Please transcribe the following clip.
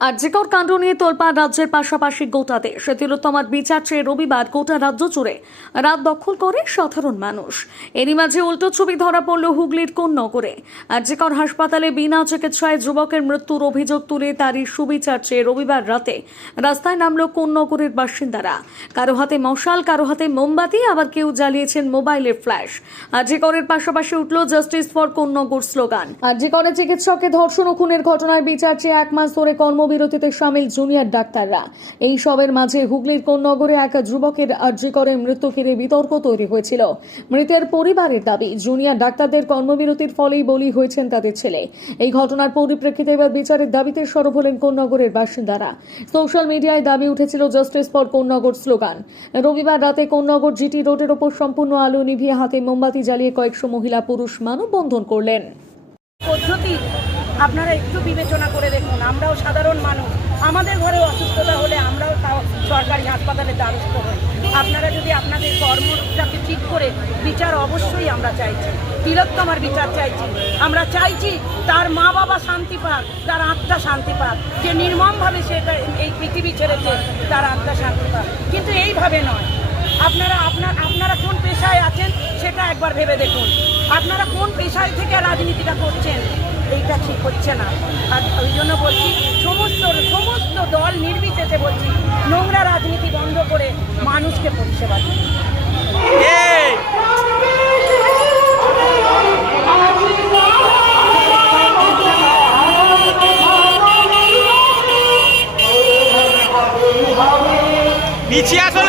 আর্যিকর কাণ্ড নিয়ে তোলপাড় রাজ্যের পাশাপাশি গোটা দেশ। তিলোত্তমার বিচার চেয়ে রবিবার গোটা রাজ্য জুড়ে রাত দখল করে সাধারণ মানুষ। এরই মাঝে উল্টো ছবি ধরা পড়ল হুগলির কোন নগরে আর্যিকর হাসপাতালে বিনা চিকিৎসায় যুবকের মৃত্যুর অভিযোগ তুলে তারই সুবিচার চেয়ে রবিবার রাতে রাস্তায় নামল কোন নগরের বাসিন্দারা। কারও হাতে মশাল, কারও হাতে মোমবাতি, আবার কেউ জ্বালিয়েছেন মোবাইলের ফ্ল্যাশ। আর্যিকরের পাশাপাশি উঠল জাস্টিস ফর কোন্নগর স্লোগান। আর্যিকরে চিকিৎসককে ধর্ষণ ও খুনের ঘটনায় বিচার চেয়ে এক মাস ধরে কর্মবিরতিতে সামিল জুনিয়র ডাক্তাররা। এই সবের মাঝে হুগলির কোন্নগরে এক যুবকের আর্যিকরে মৃত্যু ঘিরে বিতর্ক তৈরি হয়েছিল। মৃতের পরিবারের দাবি, জুনিয়র ডাক্তারদের কর্মবিরতির ফলেই বলি হয়েছেন তাদের ছেলে। এই ঘটনার পরিপ্রেক্ষিতে এবার বিচারের দাবিতে সরব হলেন কোন্নগরের বাসিন্দারা। সোশ্যাল মিডিয়ায় দাবি উঠেছিল জাস্টিস ফর কোন্নগর স্লোগান। রবিবার রাতে কোন্নগর জিটি রোডের ওপর সম্পূর্ণ আলো নিভিয়ে হাতে মোমবাতি জ্বালিয়ে কয়েকশো মহিলা পুরুষ মানববন্ধন করলেন। আপনারা একটু বিবেচনা করে দেখুন, আমরাও সাধারণ মানুষ। আমাদের ঘরে অসুস্থতা হলে আমরাও তাও সরকারি হাসপাতালে দ্বারস্থ হই। আপনারা যদি আপনাদের কর্মটাকে ঠিক করে বিচার অবশ্যই আমরা চাইছি। তিলোত্তমার বিচার চাইছি। আমরা চাইছি তার মা বাবা শান্তি পাক, তার আত্মা শান্তি পাক। যে নির্মমভাবে সে এই পৃথিবী ছেড়েছে, তার আত্মা শান্তি পাক। কিন্তু এইভাবে নয়। আপনারা, আপনার, আপনারা কোন পেশায় আছেন সেটা একবার ভেবে দেখুন। আপনারা কোন পেশায় থেকে রাজনীতিটা করছেন? এইটা ঠিক হচ্ছে না। আর ওই জন্য বলছি, সমস্ত সমস্ত দল নির্বিশেষে বলছি, নোংরা রাজনীতি বন্ধ করে মানুষকে পরিষেবা দিন। পিছিয়ে আসুন